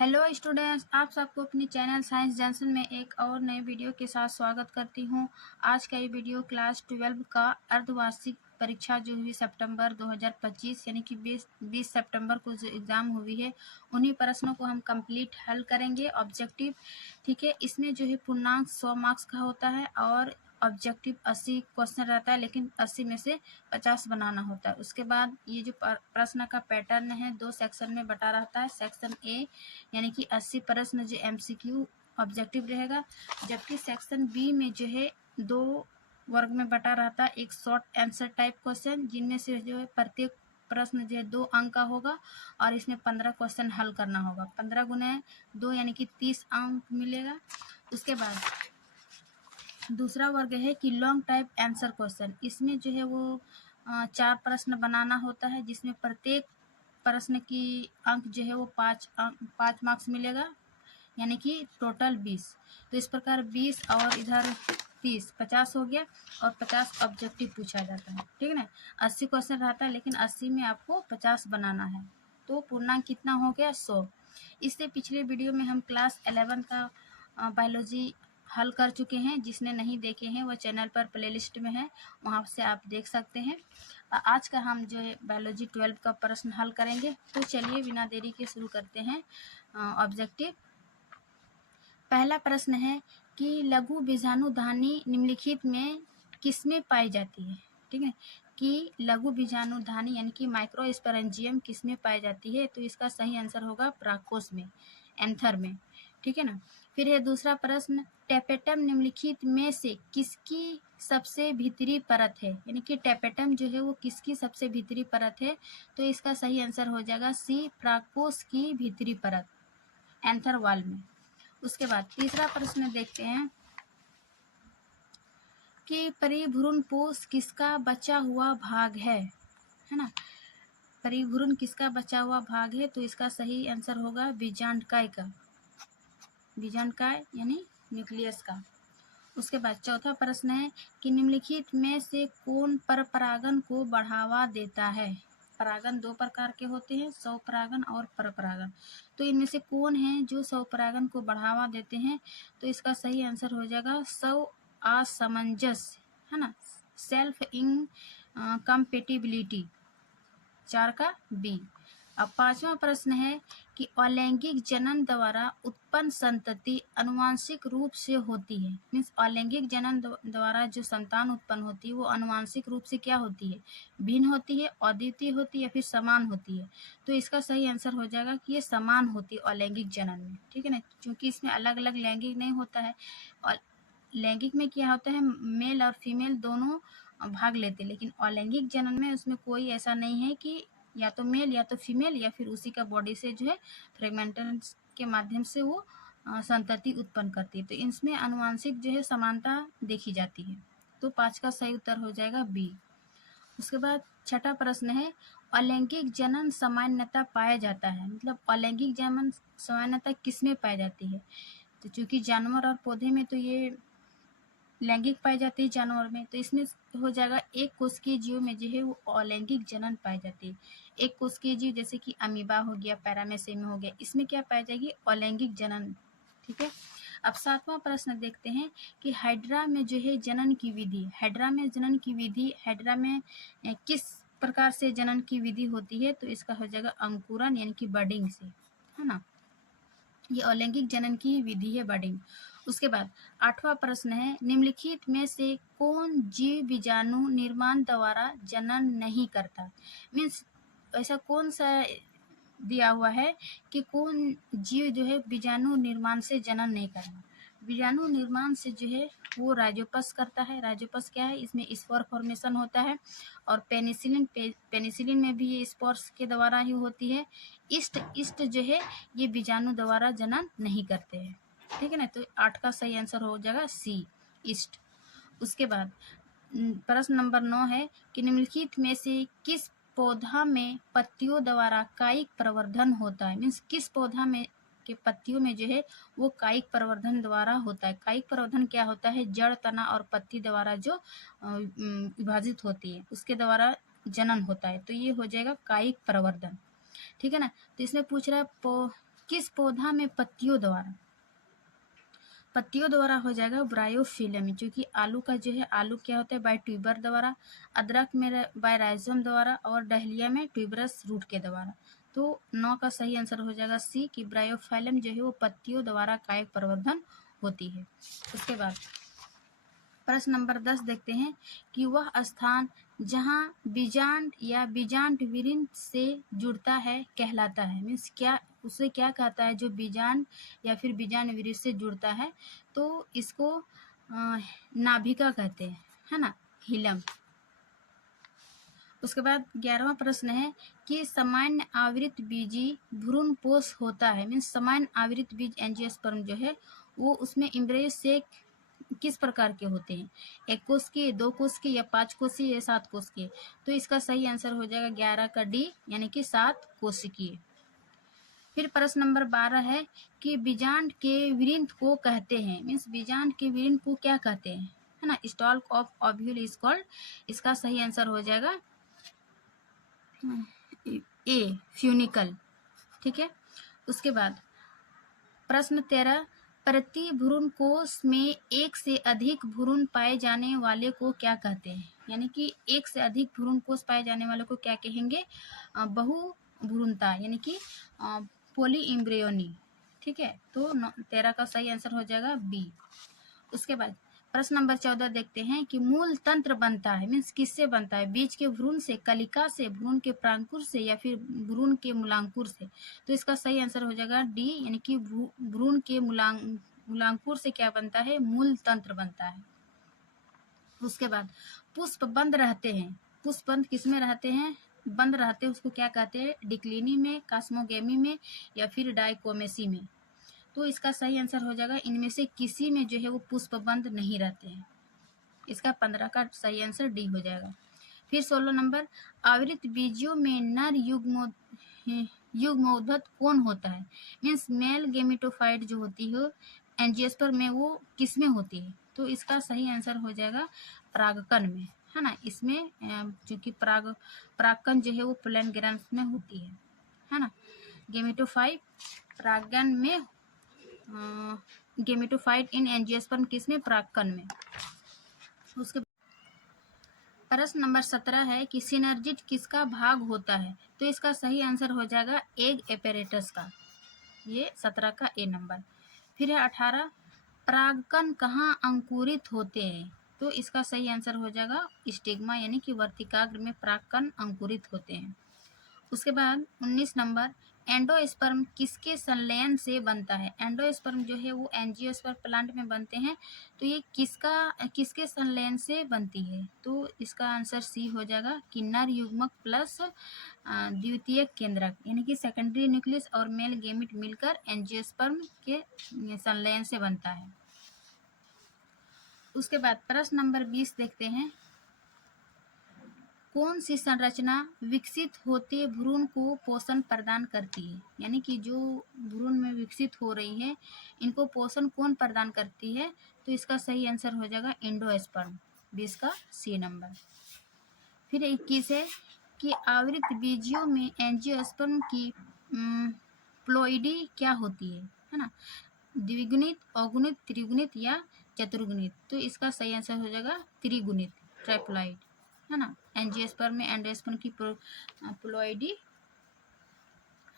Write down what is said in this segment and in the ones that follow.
Hello students, आप सबको अपनी चैनल साइंस जंक्शन में एक और नए वीडियो के साथ स्वागत करती हूं। आज का ये वीडियो क्लास 12 का अर्धवार्षिक परीक्षा जो हुई सितंबर 2025 यानी कि 20 सितंबर को जो एग्ज़ाम हुई है उन्हीं प्रश्नों को हम कंप्लीट हल करेंगे। ऑब्जेक्टिव, ठीक है, इसमें जो है पूर्णांक 100 मार्क्स का होता है और ऑब्जेक्टिव 80 क्वेश्चन रहता है, लेकिन 80 में से 50 बनाना होता है। उसके बाद ये जो प्रश्न का पैटर्न है 2 सेक्शन में बटा रहता है। सेक्शन ए यानी कि 80 प्रश्न जो MCQ ऑब्जेक्टिव रहेगा, जबकि सेक्शन बी में जो है 2 वर्ग में बटा रहता है। एक शॉर्ट आंसर टाइप क्वेश्चन जिनमें से जो है प्रत्येक प्रश्न जो है 2 अंक का होगा और इसमें 15 क्वेश्चन हल करना होगा। 15 गुने 2 यानी कि 30 अंक मिलेगा। उसके बाद दूसरा वर्ग है कि लॉन्ग टाइप आंसर क्वेश्चन, इसमें जो है वो 4 प्रश्न बनाना होता है, जिसमें प्रत्येक प्रश्न की अंक जो है वो 5 मार्क्स मिलेगा, यानी कि टोटल 20। तो इस प्रकार 20 और इधर 30, 50 हो गया और 50 ऑब्जेक्टिव पूछा जाता है, ठीक है ना। 80 क्वेश्चन रहता है, लेकिन 80 में आपको 50 बनाना है। तो पूर्णांक कितना हो गया? 100। इससे पिछले वीडियो में हम क्लास 11 का बायोलॉजी हल कर चुके हैं। जिसने नहीं देखे हैं वो चैनल पर प्लेलिस्ट में है, वहाँ से आप देख सकते हैं। आज का हम जो है बायोलॉजी 12 का प्रश्न हल करेंगे। तो चलिए बिना देरी के शुरू करते हैं। ऑब्जेक्टिव पहला प्रश्न है कि लघु बीजाणुधानी निम्नलिखित में किसमें पाई जाती है, ठीक है, कि लघु बीजाणुधानी यानी कि माइक्रोस्पोरेंजियम किसमें पाई जाती है। तो इसका सही आंसर होगा परागकोश में, एंथर में, ठीक है ना। फिर है दूसरा प्रश्न, टेपेटम निम्नलिखित में से किसकी सबसे भीतरी परत है, यानी कि टेपेटम जो है वो किसकी सबसे भीतरी परत है। तो इसका सही आंसर हो जाएगा सी, परागकोश की भीतरी परत, एंथर वॉल में। उसके बाद तीसरा प्रश्न देखते हैं कि परिभ्रूण पोष किसका बचा हुआ भाग है ना। परिभ्रूण किसका बचा हुआ भाग है। तो इसका सही आंसर होगा बीजांडकाय का, बीजांडकाय यानी न्यूक्लियस का। उसके बाद चौथा प्रश्न है कि निम्नलिखित में से कौन परपरागन को बढ़ावा देता है। परागन 2 प्रकार के होते हैं, स्वपरागन और परपरागन। तो इनमें से कौन है जो स्वपरागन को बढ़ावा देते हैं। तो इसका सही आंसर हो जाएगा स्व असमंजस, है ना, सेल्फ इनकम्पेटिबिलिटी, 4 का बी। अब पांचवा प्रश्न है कि अलैंगिक जनन द्वारा उत्पन्न संतति अनुवांशिक रूप से होती है। मीन्स अलैंगिक जनन द्वारा जो संतान उत्पन्न होती है वो अनुवांशिक रूप से क्या होती है, भिन्न होती है, अद्वितीय होती है या फिर समान होती है। तो इसका सही आंसर हो जाएगा कि ये समान होती है अलैंगिक जनन में, ठीक है ना, क्योंकि इसमें अलग अलग लैंगिक नहीं होता है। और लैंगिक में क्या होता है, मेल और फीमेल दोनों भाग लेते हैं, लेकिन अलैंगिक जनन में उसमें कोई ऐसा नहीं है कि या तो मेल या तो फीमेल या फिर उसी का बॉडी से जो है फ्रेगमेंटेशन के माध्यम से वो संतति उत्पन्न करती है। तो इसमें आनुवंशिक जो है समानता देखी जाती है। तो 5 का सही उत्तर हो जाएगा बी। उसके बाद छठा प्रश्न है अलैंगिक जनन सामान्यता पाया जाता है, मतलब अलैंगिक जनन सामान्यता किसमें पाई जाती है। तो चूंकि जानवर और पौधे में तो ये लैंगिक पाई जाती है जानवर में, तो इसमें हो जाएगा एक कोशिकीय जीव में जो है वो अलैंगिक जनन पाई जाती है। एक कोशिकीय जीव जैसे कि अमीबा हो गया, पैरामेसियम हो गया, इसमें क्या पाई जाएगी, अलैंगिक जनन, ठीक है। अब 7वां प्रश्न देखते हैं कि हाइड्रा में जो है जनन की विधि, हाइड्रा में जनन की विधि, हाइड्रा में किस प्रकार से जनन की विधि होती है। तो इसका हो जाएगा अंकुरन यानी कि बडिंग से, है ना, ये अलैंगिक जनन की विधि है, बडिंग। उसके बाद 8वां प्रश्न है निम्नलिखित में से कौन जीव बीजाणु निर्माण द्वारा जनन नहीं करता। मीन्स ऐसा कौन सा दिया हुआ है कि कौन जीव जो है बीजाणु निर्माण से जनन नहीं करना। बीजाणु निर्माण से जो है वो राइजोपस करता है। राइजोपस क्या है, इसमें स्पोर फॉर्मेशन होता है। और पेनिसिलिन में भी ये स्पोर्स के द्वारा ही होती है। ईस्ट जो है ये बीजाणु द्वारा जनन नहीं करते हैं, ठीक है ना। तो 8 का सही आंसर हो जाएगा सी, ईस्ट। उसके बाद प्रश्न नंबर 9 है कि निम्नलिखित में से किस पौधा में पत्तियों द्वारा कायिक प्रवर्धन होता है। मीन्स किस पौधा में के पत्तियों में जो है वो कायिक प्रवर्धन द्वारा होता है। कायिक प्रवर्धन क्या होता है, जड़, तना और पत्ती द्वारा जो विभाजित होती है उसके द्वारा जनन होता है। तो ये हो जाएगा कायिक प्रवर्धन, ठीक है ना। तो इसमें पूछ रहा है किस पौधा में पत्तियों द्वारा हो जाएगा ब्रायोफिल्म, क्योंकि आलू का जो है आलू क्या होता है बाय ट्यूबर द्वारा, अदरक में बाय राइजोम द्वारा, और डहलिया में ट्यूबरस रूट के द्वारा। तो 9 का सही आंसर हो जाएगा सी कि ब्रायोफाइलम जो है वो पत्तियों द्वारा कायिक प्रवर्धन होती है। उसके बाद प्रश्न नंबर 10 देखते हैं कि वह स्थान जहां बीजांड या बीजांड विरिंच से जुड़ता है कहलाता है। मीन्स क्या उसे क्या कहता है जो बीजांड या फिर बीजांड विरिंच से जुड़ता है, तो इसको नाभिका कहते हैं, है ना, हिलम। उसके बाद 11वां प्रश्न है कि सामान्य आवृत बीजी भ्रूणपोष होता है। मीन्स सामान्य आवृत बीज एंजियोस्पर्म जो है वो उसमें एम्ब्रियो से किस प्रकार के होते हैं, 1 कोष के, 2 कोष के, या 5 कोषीय या 7 कोष के। तो इसका सही आंसर हो जाएगा 11 का डी, यानी कि 7 कोशिकीय। फिर प्रश्न नंबर 12 है कि बीजांड के विरिंच को कहते हैं। मीन्स बीजांड के विरिंच को क्या कहते हैं, है ना, stock of ovule is called. इसका सही आंसर हो जाएगा ए, फ्यूनिकल। ठीक है। उसके बाद प्रश्न 13, प्रति भ्रूण कोष में एक से अधिक भ्रूण पाए जाने वाले को क्या कहते हैं। यानी कि एक से अधिक भ्रूण कोष पाए जाने वाले को क्या कहेंगे, बहुभ्रूणता, यानी कि पोली एम्ब्रियोनी। ठीक है। तो 13 का सही आंसर हो जाएगा बी। उसके बाद प्रश्न नंबर 14 देखते हैं कि मूल तंत्र बनता है। मीन्स किससे बनता है, बीज के भ्रूण से, कलिका से, भ्रूण के प्रांकुर से, या फिर भ्रूण के मूलांकुर से। तो इसका सही आंसर हो जाएगा डी, यानी कि भ्रूण के मूलांकुर से क्या बनता है, मूल तंत्र बनता है। उसके बाद पुष्प बंद रहते हैं। पुष्प बंद किसमें रहते हैं, बंद रहते हैं उसको क्या कहते हैं, डिक्लिनी में, कास्मोगेमी में, या फिर डाइकोमेसी में। तो इसका सही आंसर हो जाएगा इनमें से किसी में जो है वो पुष्प बंद नहीं रहते हैं। इसका 15 का सही आंसर डी हो जाएगा। फिर 16 नंबर, आवृत बीजियों में नर युग्मोद्भव कौन होता है। मीन्स मेल गेमिटोफाइट जो होती है एंजियोस्पर्म में, वो किस में होती है। तो इसका सही आंसर हो जाएगा परागकण में, है ना। इसमें चूंकि परागकण जो है वो पोलन ग्रंथ में होती है ना। गेमिटोफाइट परागकण में, गेमेटोफाइट इन एंजियोस्पर्म किसमें, परागकण में। उसके प्रश्न नंबर 17 है कि सिनर्जिड किसका भाग होता है। तो इसका सही आंसर हो जाएगा एग एपेरेटस का, ये 17 का ए नंबर। फिर है 18, परागकण कहाँ अंकुरित होते हैं। तो इसका सही आंसर हो जाएगा स्टिग्मा, यानी कि वर्तिकाग्र में परागकण अंकुरित होते हैं। उसके बाद 19 नंबर, एंडोस्पर्म किसके संलयन से बनता है। एंडोस्पर्म जो है वो एंजियोस्पर्म प्लांट में बनते हैं। तो ये किसके संलयन से बनती है। तो इसका आंसर सी हो जाएगा कि नर युग्मक प्लस द्वितीयक केंद्रक, यानी कि सेकेंडरी न्यूक्लियस और मेल गेमिट मिलकर एंजियोस्पर्म के संलयन से बनता है। उसके बाद प्रश्न नंबर 20 देखते हैं, कौन सी संरचना विकसित होते भ्रूण को पोषण प्रदान करती है। यानी कि जो भ्रूण में विकसित हो रही है इनको पोषण कौन प्रदान करती है। तो इसका सही आंसर हो जाएगा एंडोस्पर्म, 20 का सी नंबर। फिर 21 है कि आवृत बीजियों में एंजियोस्पर्म की प्लोइडी क्या होती है ना, द्विगुणित, अगुणित, त्रिगुणित या चतुर्गुणित। तो इसका सही आंसर हो जाएगा त्रिगुणित, ट्राइप्लॉइड, है ना। एंजियोस्पर्म में एंडोस्पर्म की प्लोइडी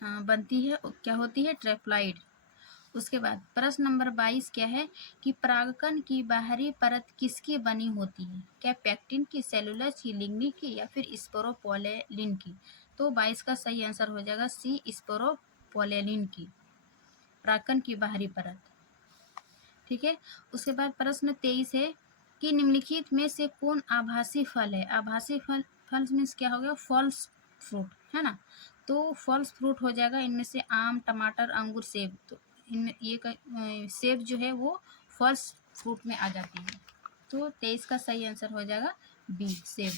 बनती है, क्या होती है, ट्राइप्लॉइड। उसके बाद प्रश्न नंबर 22 क्या है कि परागकण की बाहरी परत किसकी बनी होती है। क्या पैक्टिन की, सेलुलोज की, लिग्निन की, या फिर स्पोरोपोलेलिन की। तो 22 का सही आंसर हो जाएगा सी, स्पोरोपोलेलिन की, परागकण की बाहरी परत। ठीक है। उसके बाद प्रश्न 23 है कि निम्नलिखित में से कौन आभासी फल है। आभासी फल मीन्स क्या हो गया, फॉल्स फ्रूट, है ना। तो फॉल्स फ्रूट हो जाएगा इनमें से आम, टमाटर, अंगूर, सेब। तो इनमें ये सेब जो है वो फॉल्स फ्रूट में आ जाती है। तो 23 का सही आंसर हो जाएगा बी, सेब।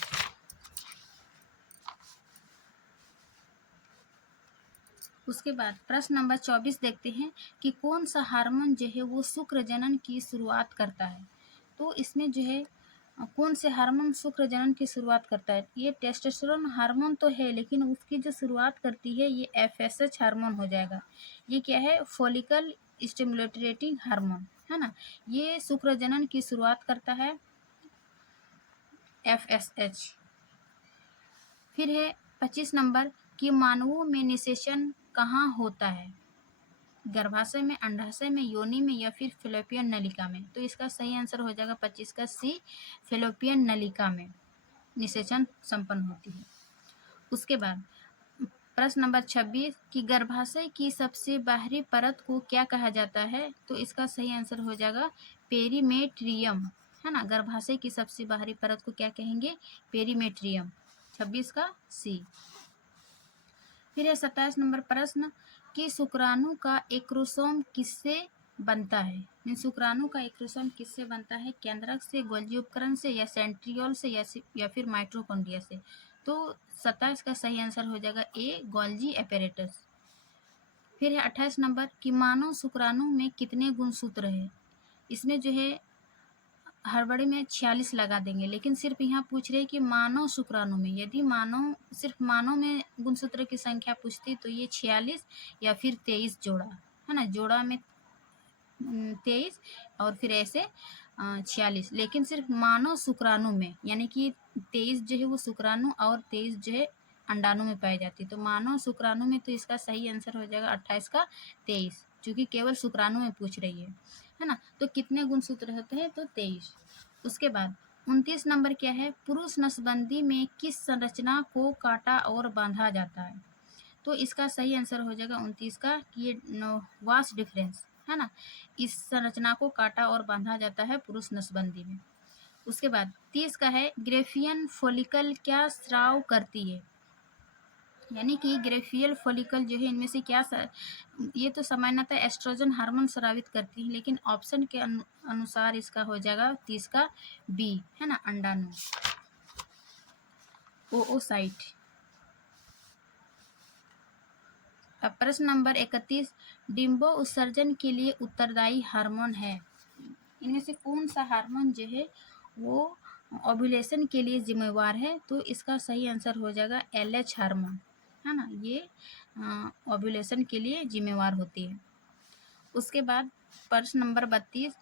उसके बाद प्रश्न नंबर 24 देखते हैं कि कौन सा हार्मोन जो है वो शुक्र जनन की शुरुआत करता है। तो इसमें जो है कौन से हार्मोन शुक्र जनन की शुरुआत करता है? ये टेस्टोस्टेरोन हार्मोन तो है, लेकिन उसकी जो शुरुआत करती है ये FSH हार्मोन हो जाएगा। ये क्या है? फॉलिकल स्टिमुलेटिंग हार्मोन, है ना। ये शुक्र जनन की शुरुआत करता है FSH। फिर है 25 नंबर कि मानवों में निषेचन कहाँ होता है? गर्भाशय में, अंडाशय में, योनि में या फिर फैलोपियन नलिका में? तो इसका सही आंसर हो जाएगा 25 का सी, फैलोपियन नलिका में निषेचन संपन्न होती है। उसके बाद प्रश्न नंबर 26 कि गर्भाशय की सबसे बाहरी परत को क्या कहा जाता है? तो इसका सही आंसर हो जाएगा पेरीमेट्रियम, है ना। गर्भाशय की सबसे बाहरी परत को क्या कहेंगे? पेरीमेट्रियम। 26 का सी। फिर है 27 नंबर प्रश्न कि शुक्राणु का एक्रोसोम किससे बनता है? शुक्राणु का एक्रोसोम किससे बनता है? केंद्रक से, गोल्जी उपकरण से, या सेंट्रियोल से, या फिर माइटोकॉन्ड्रिया से? तो 27 का सही आंसर हो जाएगा ए, गोल्जी एपेरेटस। फिर है 28 नंबर कि मानव शुक्राणु में कितने गुणसूत्र है? इसमें जो है हड़बड़ी में 46 लगा देंगे, लेकिन सिर्फ यहाँ पूछ रहे हैं कि मानव शुक्राणु में। यदि मानव, सिर्फ मानव में गुणसूत्र की संख्या पूछती तो ये 46 या फिर 23 जोड़ा, है ना। जोड़ा में 23 और फिर ऐसे 46, लेकिन सिर्फ मानव शुक्राणु में, यानी कि 23 जो है वो शुक्राणु और 23 जो है अंडाणु में पाई जाती है। तो मानव शुक्राणु में तो इसका सही आंसर हो जाएगा 28 का 23, क्योंकि केवल शुक्राणु में पूछ रही है ना। तो कितने गुणसूत्र होते हैं? तो 23। उसके बाद 29 नंबर क्या है? पुरुष नसबंदी में किस संरचना को काटा और बांधा जाता है? तो इसका सही आंसर हो जाएगा 29 का कि ये वास डिफरेंस, है ना। इस संरचना को काटा और बांधा जाता है पुरुष नसबंदी में। उसके बाद 30 का है ग्रेफियन फॉलिकल क्या स्राव करती है? यानी कि ग्रेफियल फॉलिकल जो है इनमें से क्या ये तो सामान्यतः एस्ट्रोजन हार्मोन स्रावित करती है, लेकिन ऑप्शन के अनुसार इसका हो जाएगा 30 का बी, है ना, अंडाणु, ओओसाइट। अब प्रश्न नंबर 31 डिम्बो उत्सर्जन के लिए उत्तरदायी हार्मोन है? इनमें से कौन सा हार्मोन जो है वो ओव्यूलेशन के लिए जिम्मेवार है? तो इसका सही आंसर हो जाएगा LH हार्मोन, है ना। ये ओव्यूलेशन के लिए जिम्मेवार होती है। उसके बाद प्रश्न नंबर 32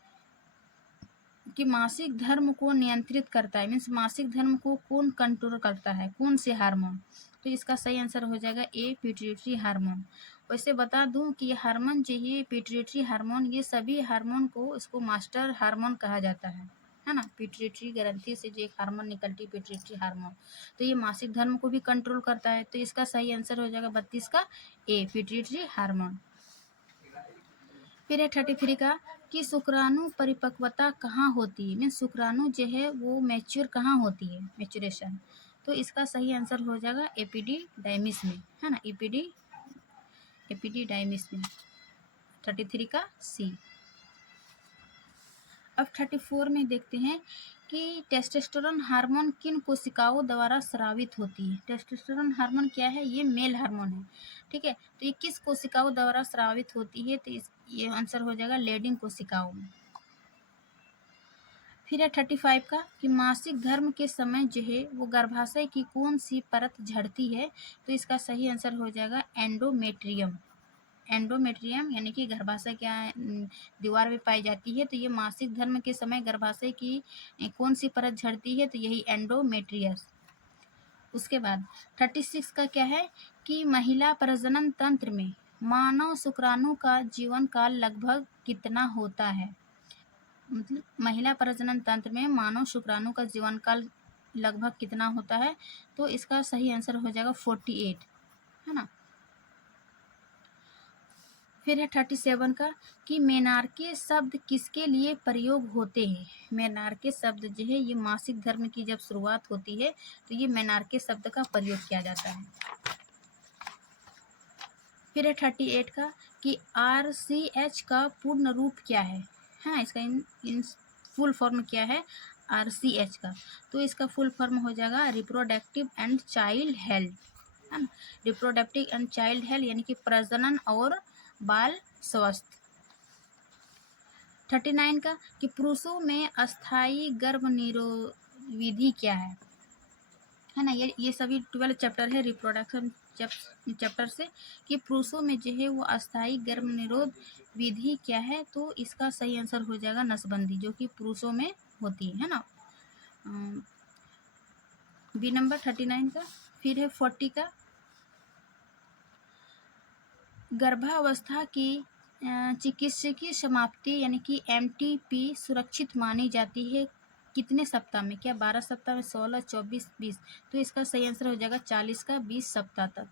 कि मासिक धर्म को नियंत्रित करता है, मीन्स मासिक धर्म को कौन कंट्रोल करता है? कौन से हार्मोन? तो इसका सही आंसर हो जाएगा ए, पिट्यूटरी हार्मोन। वैसे बता दूं कि ये हार्मोन जो है पिट्यूटरी हार्मोन, ये सभी हार्मोन को इसको मास्टर हार्मोन कहा जाता है ना। पिट्यूटरी ग्रंथि से जो एक हार्मोन निकलती है पिट्यूटरी हार्मोन, तो ये मासिक धर्म को भी कंट्रोल करता है। तो इसका सही आंसर हो जाएगा 32 का ए, पिट्यूटरी हार्मोन। फिर है 33 का कि शुक्राणु परिपक्वता कहाँ होती है? मीन्स शुक्राणु जो है वो मैच्योर कहाँ होती है, मैच्योरेशन? तो इसका सही आंसर हो जाएगा एपिडिडाइमिस में, है ना, एपिडिडाइमिस में। 33 का सी। अब 34 में देखते हैं कि टेस्टोस्टेरोन हार्मोन किन कोशिकाओं द्वारा स्रावित होती है? टेस्टोस्टेरोन हार्मोन क्या है? ये मेल हार्मोन है, ठीक है। तो ये किस कोशिकाओं द्वारा स्रावित होती है? तो ये आंसर हो जाएगा लेडिंग कोशिकाओं में। फिर है 35 का कि मासिक धर्म के समय जो है वो गर्भाशय की कौन सी परत झड़ती है? तो इसका सही आंसर हो जाएगा एंडोमेट्रियम। एंडोमेट्रियम यानी कि गर्भाशय क्या दीवार में पाई जाती है। तो ये मासिक धर्म के समय गर्भाशय की कौन सी परत झड़ती है? तो यही एंडोमेट्रियस। उसके बाद 36 का क्या है कि महिला प्रजनन तंत्र में मानव शुक्राणु का जीवन काल लगभग कितना होता है? मतलब महिला प्रजनन तंत्र में मानव शुक्राणु का जीवन काल लगभग कितना होता है? तो इसका सही आंसर हो जाएगा 48, है ना। फिर है 37 का कि मेनार्के शब्द किसके लिए प्रयोग होते हैं? मेनार्के शब्द जो है ये मासिक धर्म की जब शुरुआत होती है तो ये मेनार्के शब्द का प्रयोग किया जाता है। फिर है 38 का कि RCH का पूर्ण रूप क्या है? हाँ, इसका इन फुल फॉर्म क्या है RCH का? तो इसका फुल फॉर्म हो जाएगा रिप्रोडक्टिव एंड चाइल्ड हेल्थ, है ना। रिप्रोडक्टिव एंड चाइल्ड हेल्थ यानी कि प्रजनन और बाल स्वास्थ्य। 39 का कि पुरुषों में अस्थायी गर्भ विधि क्या है ना। ये सभी 12 चैप्टर है रिप्रोडक्शन चैप्टर से, कि पुरुषों में जो है वो अस्थायी गर्भ निरोध विधि क्या है, तो इसका सही आंसर हो जाएगा नसबंदी, जो कि पुरुषों में होती है ना। बी नंबर 39 का। फिर है 40 का, गर्भावस्था की चिकित्सकीय समाप्ति यानी कि MTP सुरक्षित मानी जाती है कितने सप्ताह में? क्या 12 सप्ताह में, 16, 24, 20? तो इसका सही आंसर हो जाएगा 40 का 20 सप्ताह तक।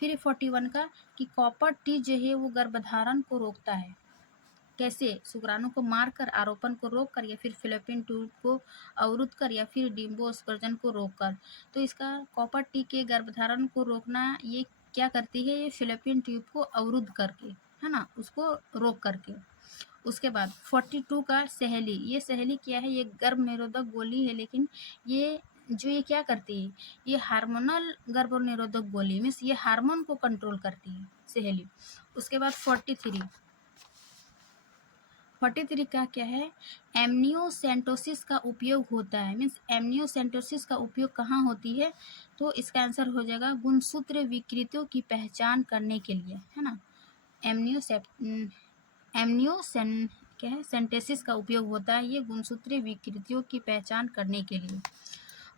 फिर 41 का, कि कॉपर टी जो है वो गर्भधारण को रोकता है कैसे? शुक्राणु को मारकर, आरोपण को रोककर, या फिर फिलिपिन ट्यूब को अवरुद्ध कर, या फिर डिम्बोस्पर्जन को रोककर। तो इसका कॉपर टी के गर्भधारण को रोकना ये क्या करती है? ये फिलिपिन ट्यूब को अवरुद्ध करके, है ना, उसको रोक करके। उसके बाद 42 का सहेली। ये सहेली क्या है? ये गर्भ निरोधक गोली है, लेकिन ये जो ये क्या करती है? ये हार्मोनल गर्भ निरोधक गोली, मीन्स ये हार्मोन को कंट्रोल करती है सहेली। उसके बाद 43 का क्या है? एमनियोसेंटोसिस का उपयोग होता है, मीन्स एमनियोसेंटोसिस का उपयोग कहाँ होती है? तो इसका आंसर हो जाएगा गुणसूत्र विकृतियों की पहचान करने के लिए, है ना। क्या है? सेंटेसिस का उपयोग होता है ये गुणसूत्रीय विकृतियों की पहचान करने के लिए।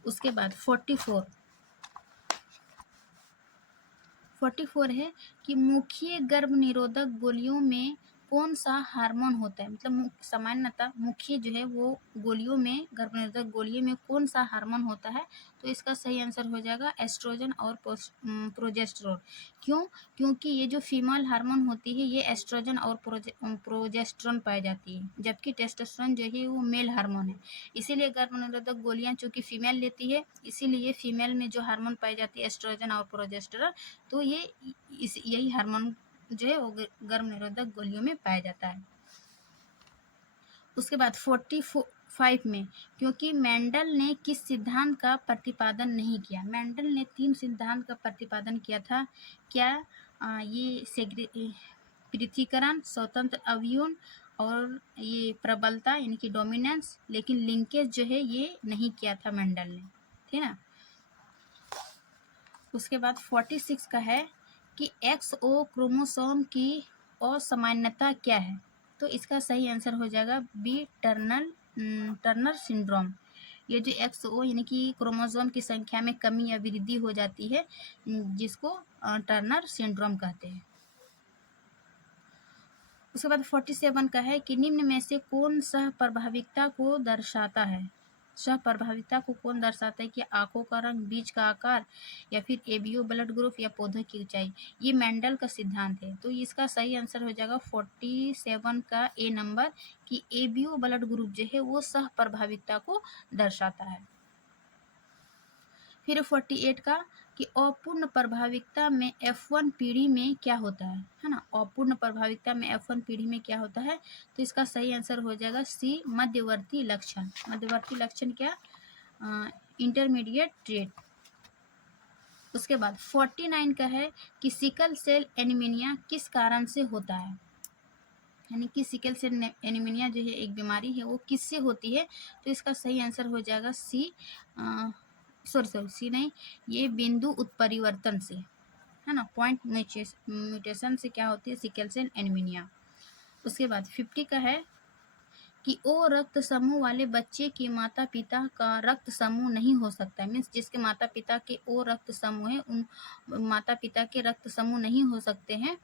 उसके बाद 44 है कि मुखीय गर्भ निरोधक गोलियों में कौन सा हार्मोन होता है? मतलब सामान्यतः मुखीय जो है वो गोलियों में, गर्भ निरोधक गोलियों में कौन सा हार्मोन होता है? तो इसका सही आंसर हो जाएगा एस्ट्रोजन और प्रोजेस्टेरोन। क्यों? क्योंकि ये जो फीमेल हार्मोन होती है ये एस्ट्रोजन और प्रोजेस्टेरोन पाई जाती है, जबकि टेस्टोस्टेरोन जो है वो मेल हार्मोन है। इसीलिए गर्भ निरोधक गोलियां चूंकि फीमेल लेती है, इसीलिए फीमेल में जो हार्मोन पाई जाती है एस्ट्रोजन और प्रोजेस्टेरोन, तो यही हार्मोन जो है वो गर्भ निरोधक गोलियों में पाया जाता है। उसके बाद 45 में, क्योंकि मेंडल ने किस सिद्धांत का प्रतिपादन नहीं किया? मेंडल ने 3 सिद्धांत का प्रतिपादन किया था। क्या ये पृथक्करण, स्वतंत्र अवयवन और ये प्रबलता यानी कि डोमिनेंस, लेकिन लिंकेज जो है ये नहीं किया था मेंडल ने, ठीक है ना। उसके बाद 46 का है कि XO क्रोमोसोम की असामान्यता क्या है? तो इसका सही आंसर हो जाएगा बी, टर्नर सिंड्रोम। ये जो XO यानी कि क्रोमोसोम की संख्या में कमी या वृद्धि हो जाती है, जिसको टर्नर सिंड्रोम कहते हैं। उसके बाद 47 का है कि निम्न में से कौन सहप्रभाविता को दर्शाता है? सहप्रभाविता को कौन दर्शाता है? कि आंखों का रंग, बीज का आकार, या फिर एबीओ ब्लड ग्रुप, या पौधे की ऊंचाई। ये मेंडल का सिद्धांत है, तो इसका सही आंसर हो जाएगा 47 का ए नंबर, कि एबीओ ब्लड ग्रुप जो है वो सहप्रभाविता को दर्शाता है। फिर 48 का, कि अपूर्ण प्रभाविकता में F1 पीढ़ी में क्या होता है ना। अपूर्ण प्रभाविकता में F1 पीढ़ी में क्या होता है? तो इसका सही आंसर हो जाएगा सी, मध्यवर्ती लक्षण। मध्यवर्ती लक्षण क्या? Intermediate trait. उसके बाद 49 का है कि सिकल सेल एनीमिया किस कारण से होता है? यानी कि सिकल सेल एनीमिया जो है एक बीमारी है, वो किससे होती है? तो इसका सही आंसर हो जाएगा सी, सी नहीं, ये बिंदु उत्परिवर्तन से, है ना, पॉइंट म्यूटेशन से क्या होती है? Sickle cell anaemia. उसके बाद 50 का है कि ओ रक्त समूह वाले बच्चे के माता पिता का रक्त समूह नहीं हो सकता है। मीन्स जिसके माता पिता के ओ रक्त समूह है, उन माता पिता के रक्त समूह नहीं हो सकते हैं।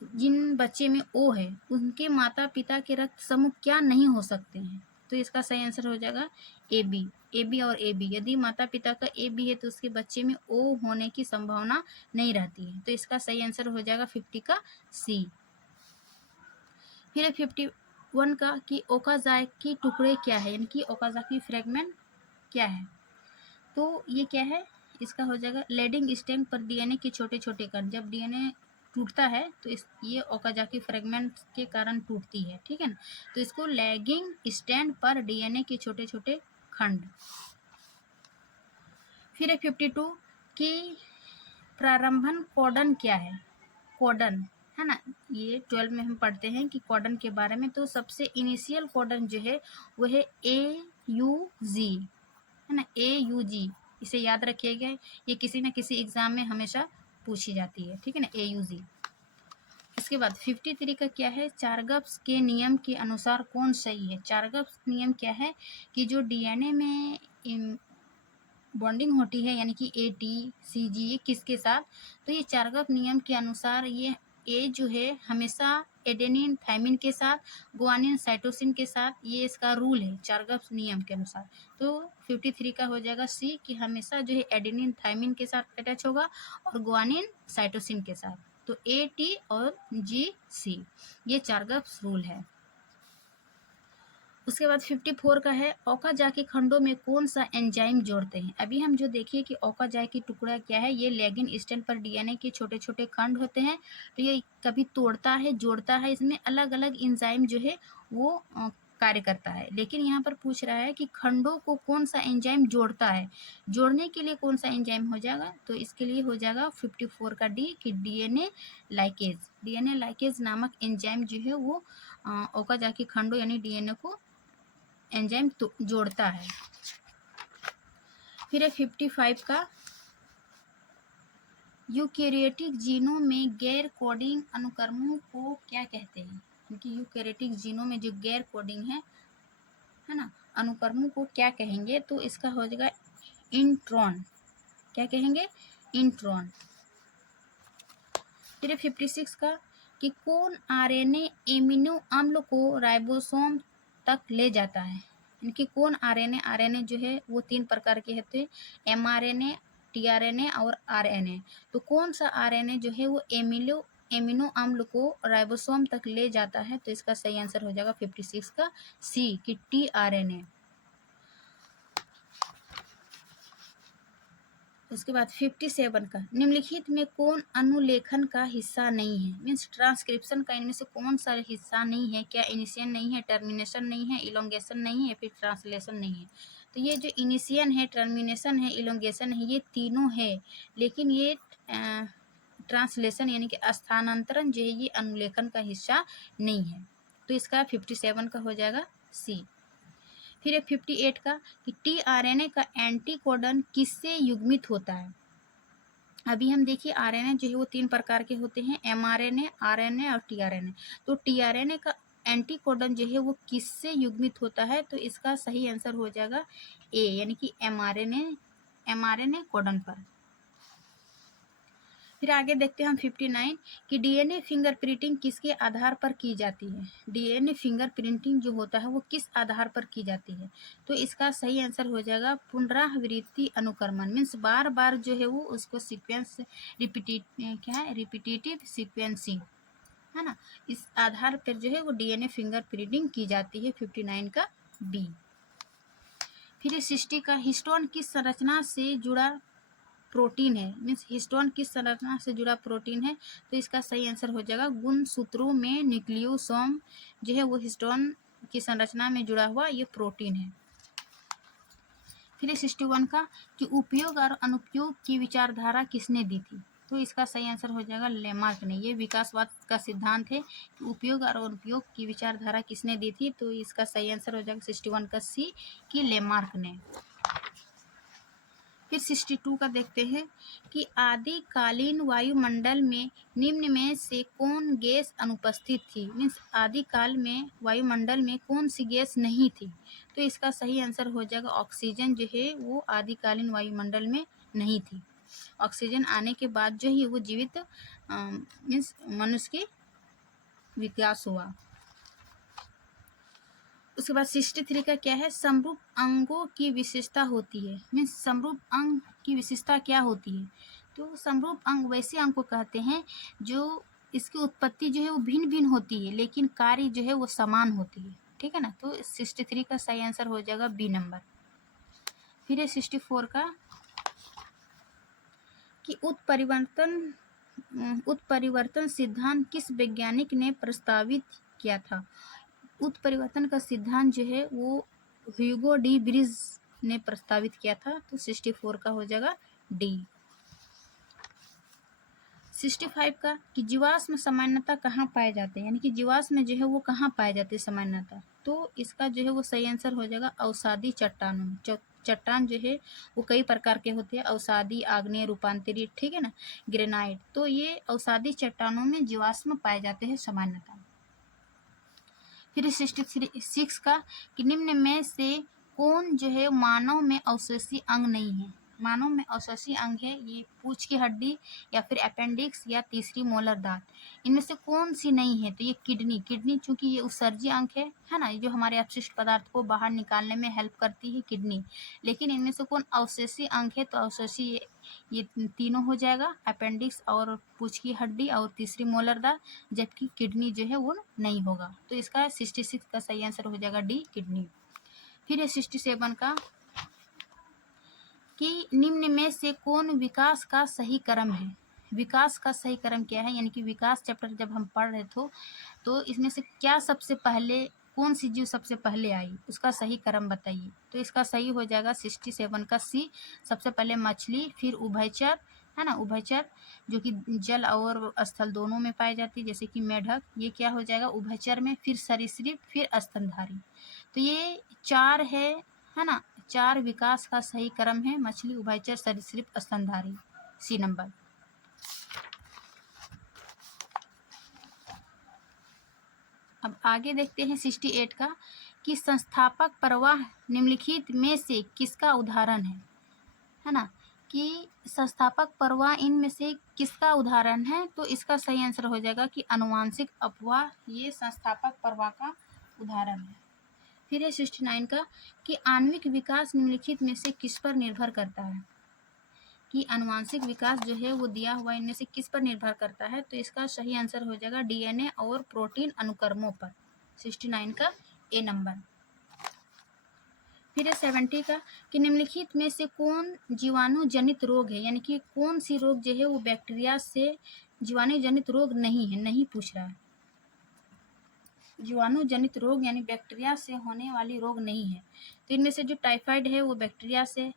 जिन बच्चे में ओ है उनके माता पिता के रक्त समूह क्या नहीं हो सकते हैं? तो इसका सही आंसर हो जाएगा ए बी और ए बी। यदि माता पिता का ए बी है तो उसके बच्चे में ओ होने की संभावना नहीं रहती है, तो इसका सही आंसर हो जाएगा 50 का सी। फिर 51 का, कि ओकाजाकी टुकड़े क्या है? यानी कि ओकाजाकी फ्रेगमेंट क्या है? तो ये क्या है? इसका हो जाएगा लेडिंग स्टैंड पर डीएनए के छोटे छोटे कण। जब डीएनए टूटता है तो ये ओकाजाकी फ्रेगमेंट के कारण टूटती है, ठीक है ना। तो इसको लैगिंग स्टैंड पर डीएनए के छोटे छोटे खंड। फिर 52 कि प्रारंभन कोडन क्या है? कोडन, है ना। ये 12 में हम पढ़ते हैं कि कोडन के बारे में। तो सबसे इनिशियल कोडन जो है वो है AUG, है ना, AUG। इसे याद रखिएगा, ये किसी न किसी एग्जाम में हमेशा पूछी जाती है, ठीक है ना, AUG। इसके बाद 53 का क्या है, चारगप्स के नियम के अनुसार कौन सही है। चारगप्स नियम क्या है कि जो DNA में बॉन्डिंग होती है, यानी कि ATCG किसके साथ, तो ये चारगप नियम के अनुसार ये ए जो है हमेशा एडेनिन थायमिन के साथ, गुआनिन साइटोसिन के साथ, ये इसका रूल है चारगप नियम के अनुसार। तो 53 का हो जाएगा C कि हमेशा जो है एडेनिन थायमिन के साथ अटैच होगा और गुआनिन साइटोसिन के साथ। तो AT और GC ये चारगप्स रूल है। उसके बाद 54 का है, ओकाजाकी खंडों में कौन सा एंजाइम जोड़ते हैं। अभी हम जो देखिए कि ओकाजाकी टुकड़ा क्या है, ये लैगिन स्टैंड पर DNA के छोटे छोटे खंड होते हैं। तो ये कभी तोड़ता है, जोड़ता है, इसमें अलग अलग एंजाइम जो है वो कार्य करता है। लेकिन यहाँ पर पूछ रहा है कि खंडों को कौन सा एंजाइम जोड़ता है, जोड़ने के लिए कौन सा एंजाइम हो जाएगा। तो इसके लिए हो जाएगा 54 का D कि DNA लाइकेज। DNA लाइकेज नामक एंजाइम जो है वो ओकाजाकी खंडों यानी DNA को एंजाइम जोड़ता है। फिर है 55 का, यूकैरियोटिक जीनों में गैर कोडिंग अनुक्रमों को क्या कहते हैं। क्योंकि यूकैरियोटिक जीनों में जो गैर कोडिंग है ना, अनुक्रमों को क्या कहेंगे। तो इसका हो जाएगा इंट्रॉन। क्या कहेंगे, इंट्रॉन। फिर 56 का कि कौन RNA एमिनो अम्ल को राइबोसोम तक ले जाता है। इनकी कौन RNA जो है वो 3 प्रकार के होते हैं, mRNA, tRNA और RNA। तो कौन सा RNA जो है वो एमिनो अम्ल को राइबोसोम तक ले जाता है। तो इसका सही आंसर हो जाएगा 56 का C कि tRNA। उसके बाद 57 का, निम्नलिखित में कौन अनुलेखन का हिस्सा नहीं है। मीन्स ट्रांसक्रिप्शन का इनमें से कौन सा हिस्सा नहीं है। क्या इनिशियन नहीं है, टर्मिनेशन नहीं है, इलोंगेशन नहीं है, फिर ट्रांसलेशन नहीं है। तो ये जो इनिशियन है, टर्मिनेशन है, इलोंगेशन है, ये तीनों है। लेकिन ये ट्रांसलेशन यानी कि स्थानांतरण जो है ये अनुलेखन का हिस्सा नहीं है। तो इसका 57 का हो जाएगा C। फिर 58 का कि tRNA का एंटीकोडन किससे युग्मित होता है। अभी हम देखिए RNA जो है वो 3 प्रकार के होते हैं, mRNA, RNA और tRNA। तो tRNA का एंटीकोडन जो है वो किससे युग्मित होता है। तो इसका सही आंसर हो जाएगा A यानी कि mRNA कोडन पर। फिर आगे देखते हैं हम 59 कि DNA फिंगरप्रिंटिंग किसके आधार पर की जाती है। DNA फिंगरप्रिंटिंग जो होता है वो किस आधार पर की जाती है। तो इसका सही आंसर हो जाएगा पुनरावृत्ति अनुक्रमण। मीन्स बार बार जो है वो उसको सीक्वेंस रिपीटेटिव सीक्वेंसिंग, है ना, इस आधार पर जो है वो DNA फिंगरप्रिंटिंग की जाती है। 59 का B। फिर 60 का, हिस्टोन किस संरचना से जुड़ा प्रोटीन है। मीन्स हिस्टोन किस संरचना से जुड़ा प्रोटीन है। तो इसका सही आंसर हो जाएगा गुणसूत्रों में न्यूक्लियोसोम जो है वो हिस्टोन की संरचना में जुड़ा हुआ ये प्रोटीन है। फिर 61 का कि उपयोग और अनुपयोग की विचारधारा किसने दी थी। तो इसका सही आंसर हो जाएगा लेमार्क ने। ये विकासवाद का सिद्धांत है कि उपयोग और अनुपयोग की विचारधारा किसने दी थी। तो इसका सही आंसर हो जाएगा 61 का C कि लेमार्क ने। फिर 62 का देखते हैं कि आदिकालीन वायुमंडल में निम्न में से कौन गैस अनुपस्थित थी। मीन्स आदिकाल में वायुमंडल में कौन सी गैस नहीं थी। तो इसका सही आंसर हो जाएगा ऑक्सीजन जो है वो आदिकालीन वायुमंडल में नहीं थी। ऑक्सीजन आने के बाद जो ही वो जीवित मीन्स मनुष्य की विकास हुआ। उसके बाद 63 का क्या है, समरूप अंगों की विशेषता होती है। मीन्स समरूप अंग की विशेषता क्या होती है। तो समरूप अंग वैसे अंग को कहते हैं जो इसकी उत्पत्ति जो है वो भिन्न भिन्न होती है लेकिन कार्य जो है वो समान होती है, ठीक है ना। तो 63 का सही आंसर हो जाएगा B नंबर। फिर है 64 का कि उत्परिवर्तन सिद्धांत किस वैज्ञानिक ने प्रस्तावित किया था। उत्परिवर्तन का सिद्धांत जो है वो ह्यूगो डी ब्रिज ने प्रस्तावित किया था। तो 64 का हो जाएगा D। 65 का कि जीवाश्म सामान्यतः कहाँ पाए जाते हैं, यानी कि जीवाश्म जो है वो कहाँ पाए जाते हैं सामान्यतः, तो इसका जो है वो सही आंसर हो जाएगा अवसादी चट्टानों में। चट्टान जो है वो कई प्रकार के होते हैं, अवसादी, आग्नेय, रूपांतरित, ठीक है ना, ग्रेनाइट, तो ये अवसादी चट्टानों में जीवाश्म पाए जाते हैं सामान्यतः। फिर 66 का कि निम्न में से कौन जो है मानव में अवशेषी अंग नहीं है। मानव में अवशेषी अंग है ये पूंछ की हड्डी या फिर अपेंडिक्स या तीसरी मोलर दांत, इनमें से कौन सी नहीं है, तो ये किडनी चूंकि ये उत्सर्जी अंग है ना, ये जो हमारे अपशिष्ट पदार्थ को बाहर निकालने में हेल्प करती है किडनी। लेकिन इनमें से कौन अवशेषी अंग है, तो अवशेषी ये तीनों हो जाएगा, अपेंडिक्स और पूंछ की हड्डी और तीसरी मोलर दांत, जबकि किडनी जो है वो नहीं होगा। तो इसका 66 का सही आंसर हो जाएगा डी, किडनी। फिर है 67 का कि निम्न में से कौन विकास का सही क्रम है। विकास का सही क्रम क्या है, यानी कि विकास चैप्टर जब हम पढ़ रहे थे तो इसमें से क्या सबसे पहले, कौन सी जीव सबसे पहले आई, उसका सही क्रम बताइए। तो इसका सही हो जाएगा 67 का सी, सबसे पहले मछली, फिर उभयचर, है ना, उभयचर जो कि जल और स्थल दोनों में पाई जाती है, जैसे कि मेढक, ये क्या हो जाएगा उभयचर में, फिर सरीसृप, फिर स्तनधारी। तो ये चार है ना, चार विकास का सही क्रम है, मछली, उभयचर, सरीसृप, स्तनधारी, सी नंबर। अब आगे देखते हैं 68 का कि संस्थापक प्रवाह निम्नलिखित में से किसका उदाहरण है ना, कि संस्थापक प्रवाह इनमें से किसका उदाहरण है, तो इसका सही आंसर हो जाएगा कि अनुवांशिक अपवाह ये संस्थापक प्रवाह का उदाहरण है। फिर है 69 का कि आणविक विकास निम्नलिखित में से किस पर निर्भर करता है, कि अनुवांशिक विकास जो है वो दिया हुआ इनमें से किस पर निर्भर करता है, तो इसका सही आंसर हो जाएगा डीएनए और प्रोटीन अनुक्रमों पर, 69 का ए नंबर। फिर है 70 का कि निम्नलिखित में से कौन जीवाणु जनित रोग है, यानी कि कौन सी रोग जो है वो बैक्टीरिया से, जीवाणु जनित रोग नहीं है, नहीं पूछ रहा है, जीवाणु जनित रोग यानी बैक्टीरिया से होने वाली रोग नहीं है। तो इनमें से जो टाइफाइड है वो बैक्टीरिया से,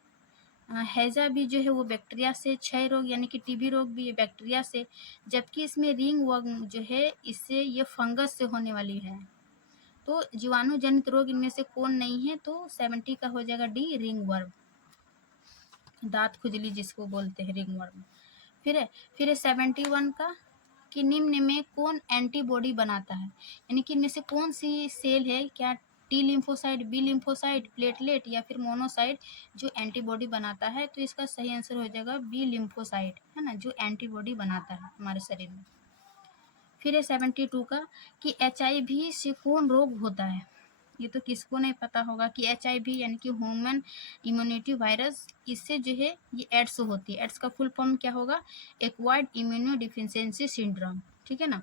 हैजा भी जो है वो बैक्टीरिया से, क्षय रोग यानी कि टीबी रोग भी है बैक्टीरिया से, जबकि इसमें रिंग वर्म जो है इससे ये फंगस से होने वाली है। तो जीवाणु जनित रोग इनमें से कौन नहीं है, तो 70 का हो जाएगा डी, रिंग वर्म, दांत खुजली जिसको बोलते हैं रिंग वर्म। फिर है 71 का कि निम्न में कौन एंटीबॉडी बनाता है, यानी कि इनमें से कौन सी सेल है, क्या T lymphocyte, B lymphocyte, platelet या फिर मोनोसाइट जो एंटीबॉडी बनाता है, तो इसका सही आंसर हो जाएगा बी लिम्फोसाइट, है ना, जो एंटीबॉडी बनाता है हमारे शरीर में। फिर है 72 का कि HIV से कौन रोग होता है, ये तो किसको नहीं पता होगा कि HIV यानी कि ह्यूमन इम्यूनिटी वायरस, इससे जो है ये एड्स होती है। एड्स का फुल फॉर्म क्या होगा, एक्वायर्ड इम्यूनो डिफिशियंसी सिंड्रोम, ठीक है ना,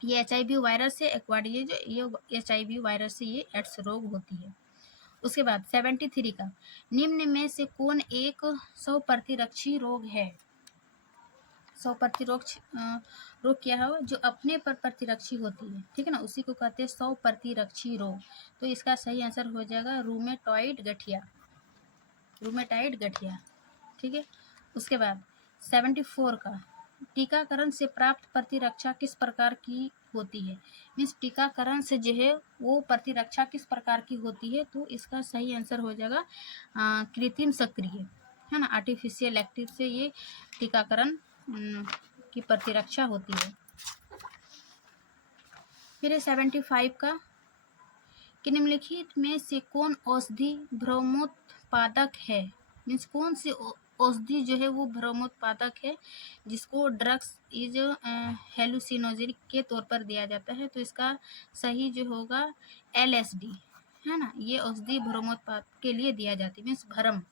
ये HIV वायरस से एक्वायर्ड, ये HIV वायरस से ये एड्स रोग होती है। उसके बाद 73 का निम्न में से कौन एक सौ प्रतिरक्षी रोग है, सौ रोग क्या है, जो अपने पर प्रतिरक्षी होती है, ठीक है ना, उसी को कहते हैं सौ प्रतिरक्षी रोग। तो इसका सही आंसर हो जाएगा रूमेटॉइड गठिया, रूमेटाइड गठिया, ठीक है। उसके बाद 74 का टीकाकरण से प्राप्त प्रतिरक्षा किस प्रकार की होती है, मीन्स टीकाकरण से जो है वो प्रतिरक्षा किस प्रकार की होती है, तो इसका सही आंसर हो जाएगा कृत्रिम सक्रिय, है ना, आर्टिफिशियल एक्टिव से ये टीकाकरण की प्रतिरक्षा होती है। फिर 75 का कि निम्नलिखित में से कौन औषधि भ्रमोत्पादक है, मीन्स कौन सी औषधि जो है वो भ्रमोत्पादक है, जिसको ड्रग्स इज हेलुसिनोजेनिक के तौर पर दिया जाता है, तो इसका सही जो होगा LSD, है ना, ये औषधि भ्रमोत्पाद के लिए दिया जाती है, मीन्स भ्रम,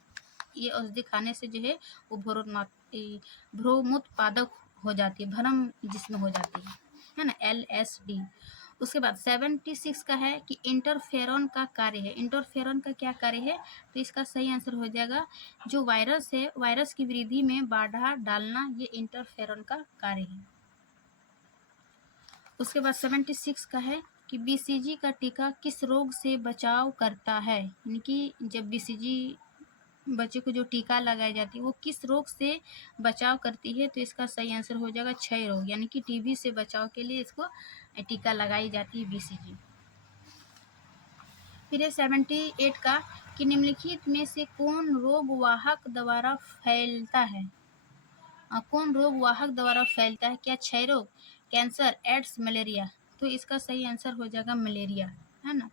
ये औषधि खाने से जो है वो भ्रमोत्पादक हो जाती है, भ्रम जिसमें हो जाती है ना, LSD। उसके बाद 76 का है कि इंटरफेरॉन का कार्य है, इंटरफेरॉन का क्या कार्य है, तो इसका सही आंसर हो जाएगा जो वायरस है, वायरस की वृद्धि में बाधा डालना, ये इंटरफेरॉन का कार्य है। उसके बाद 76 का है कि BCG का टीका किस रोग से बचाव करता है, यानी कि जब BCG बच्चे को जो टीका लगाई जाती है वो किस रोग से बचाव करती है, तो इसका सही आंसर हो जाएगा क्षय रोग, यानी कि टीबी से बचाव के लिए इसको टीका लगाई जाती है, बीसीजी। फिर है 78 का कि निम्नलिखित में से कौन रोग वाहक द्वारा फैलता है? कौन रोग वाहक द्वारा फैलता है? क्या क्षय रोग, कैंसर, एड्स, मलेरिया? तो इसका सही आंसर हो जाएगा मलेरिया, है ना।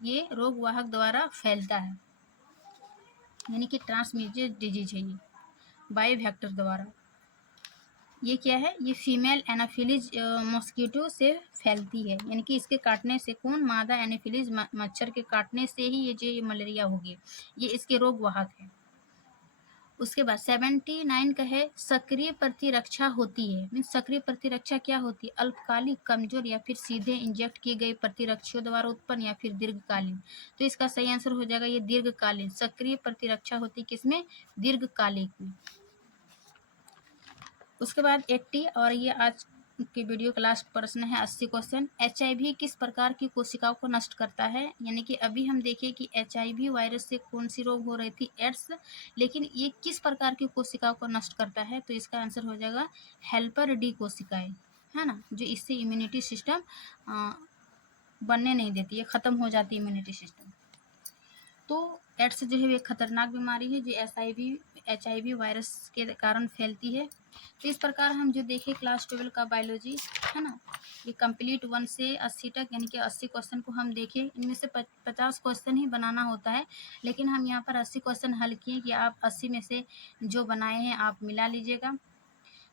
ये रोग वाहक द्वारा फैलता है, यानी कि ट्रांसमिटेड डिजीज है ये, बायो वेक्टर द्वारा। ये क्या है? ये फीमेल एनाफिलीज मॉस्किटो से फैलती है, यानी कि इसके काटने से, कौन? मादा एनाफिलीज मच्छर के काटने से ही ये मलेरिया होगी, ये इसके रोग वाहक है। उसके बाद 79 का है सक्रिय प्रतिरक्षा होती है, मीन्स सक्रिय प्रतिरक्षा क्या होती है? अल्पकालिक, कमजोर या फिर सीधे इंजेक्ट की गई प्रतिरक्षियों द्वारा उत्पन्न या फिर दीर्घकालीन? तो इसका सही आंसर हो जाएगा ये दीर्घकालीन। सक्रिय प्रतिरक्षा होती है किसमें? दीर्घकालिक में। उसके बाद 80 और ये आज की वीडियो का लास्ट प्रश्न है 80 क्वेश्चन। HIV किस प्रकार की कोशिकाओं को नष्ट करता है? यानी कि अभी हम देखें कि HIV वायरस से कौन सी रोग हो रही थी? एड्स, लेकिन ये किस प्रकार की कोशिकाओं को नष्ट करता है? तो इसका आंसर हो जाएगा हेल्पर डी कोशिकाएं, है ना, जो इससे इम्यूनिटी सिस्टम बनने नहीं देती है, ख़त्म हो जाती है इम्यूनिटी सिस्टम। तो एड्स जो है एक खतरनाक बीमारी है जो HIV वायरस के कारण फैलती है। तो इस प्रकार हम जो देखें क्लास 12 का बायोलॉजी, है ना, ये कंप्लीट 1 से 80 तक, यानी कि 80 क्वेश्चन को हम देखें। इनमें से 50 क्वेश्चन ही बनाना होता है, लेकिन हम यहाँ पर 80 क्वेश्चन हल किए कि आप 80 में से जो बनाए हैं आप मिला लीजिएगा।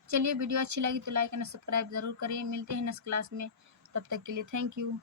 चलिए, वीडियो अच्छी लगी तो लाइक एंड सब्सक्राइब ज़रूर करिए। मिलते हैं नेक्स्ट क्लास में, तब तक के लिए थैंक यू।